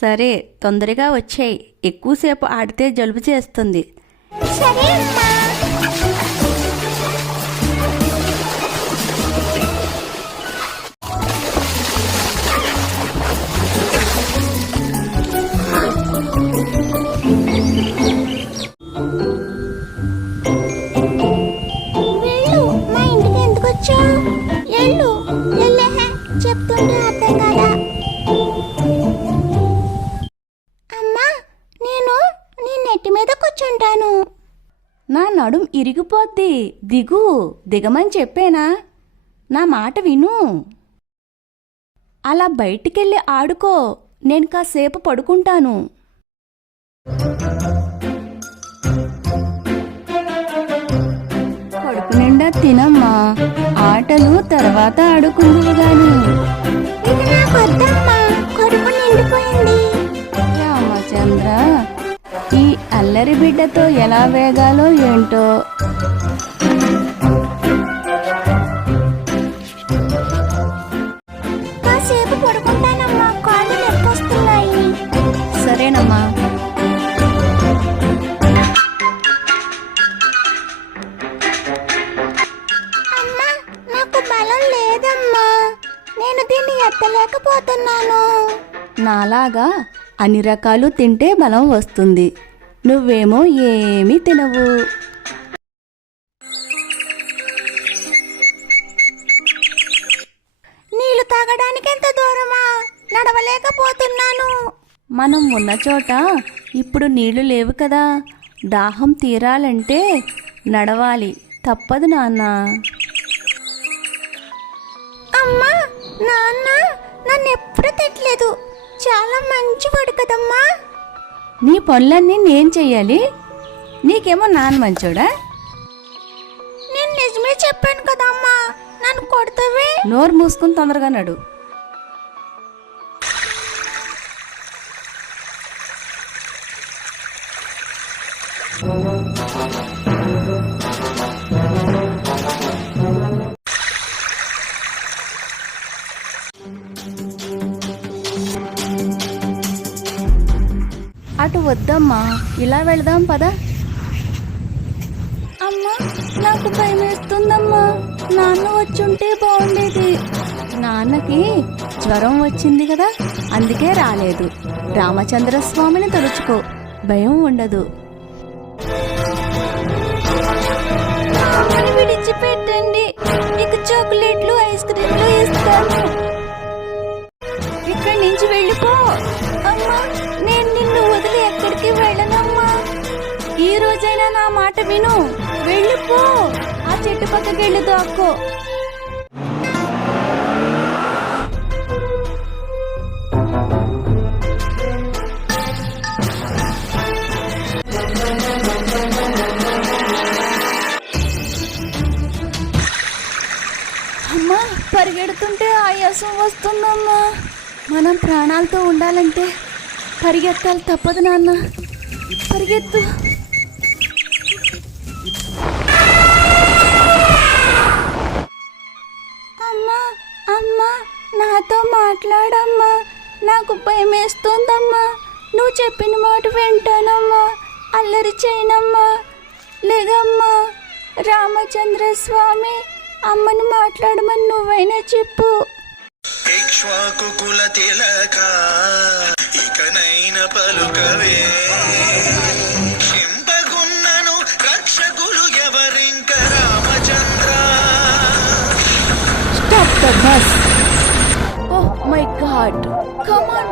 సరే, తొందరగా వచ్చేయ్. ఎక్కువసేపు ఆడితే జలుబు చేస్తుంది. సరే అమ్మా. వెళ్ళు, మా ఇంటికి ఎందుకు వచ్చావు? ఎళ్ళు, ఎల్లే చెప్తుంటే అర్థం కాదా? అమ్మా, నేను నీ నెట్టి మీద కూర్చుంటాను. నా నడుం ఇరిగిపోద్ది. దిగమని చెప్పేనా? నా మాట విను. అలా బయటికెళ్ళి ఆడుకో. నేను కాసేపు పడుకుంటాను. కడుపు నిండా తినమ్మా. ఆటలు తర్వాత ఆడుకుందువు గాని. ఇది నాకు వద్దమ్మా, కడుపు నిండిపోయింది. రామచంద్ర, ఈ అల్లరి బిడ్డతో ఎలా వేగాలో ఏంటో. కాసేపు పడుకుంటానమ్మా, కాళ్ళు నొప్పి వస్తున్నాయి. సరేనమ్మా. అమ్మా, నాకు బలం లేదమ్మా. నేను దీన్ని ఎత్తలేకపోతున్నాను. నాలాగా అన్ని రకాలు తింటే బలం వస్తుంది. నువ్వేమో ఏమీ తినవు. నీళ్లు తాగడానికి ఎంత దూరమా? నడవలేకపోతున్నాను. మనం ఉన్న చోట ఇప్పుడు నీళ్లు లేవు కదా. దాహం తీరాలంటే నడవాలి. తప్పదు నాన్న. అమ్మా, నాన్న నన్ను ఎప్పుడు తిట్టలేదు. చాలా మంచివాడు కదమ్మా. నీ పనులన్నీ నేను చెయ్యాలి? నీకేమో నాన్న మంచోడా? నేను నిజమే చెప్పాను కదమ్మా, నన్ను కొడతావే. నోరు మూసుకుని తొందరగా నడు. అటు వద్దమ్మా, ఇలా వెళదాం పదా. అమ్మా, నాకు భయం వేస్తుందమ్మా. నాన్న వచ్చుంటే బాగుండేది. నాన్నకి జ్వరం వచ్చింది కదా, అందుకే రాలేదు. రామచంద్రస్వామిని తలుచుకో, భయం ఉండదు. అమ్మని విడిచిపెట్టండి. నీకు చాక్లెట్లు, ఐస్ క్రీమ్లు ఇస్తాను. ఇక్కడి నుంచి వెళ్ళిపో. అమ్మా, నేను నిన్ను వదిలి ఎక్కడికి వెళ్ళనమ్మా. ఈ రోజైనా నా మాట విను. వెళ్ళిపో. ఆ చెట్టు పక్కకి వెళ్ళి దాక్కో. అమ్మా, పరిగెడుతుంటే ఆయాసం వస్తుందమ్మా. మనం ప్రాణాలతో ఉండాలంటే పరిగెత్తాలి. తప్పదు నాన్న. పరిగెత్తు. అమ్మా, అమ్మా, నాతో మాట్లాడమ్మా. నాకు భయం వేస్తుందమ్మా. నువ్వు చెప్పిన మాట వింటానమ్మా. అల్లరి చేయనమ్మా. లేదమ్మా. రామచంద్రస్వామి, అమ్మని మాట్లాడమని నువ్వైనా చెప్పు. ఇక్ష్వాకు కుల తిలక ఇకనైన పలుకవే. క్షింపగున్నను రక్షకులు ఎవరింక Ramachandra. Stop the bus. Oh my God. Come on.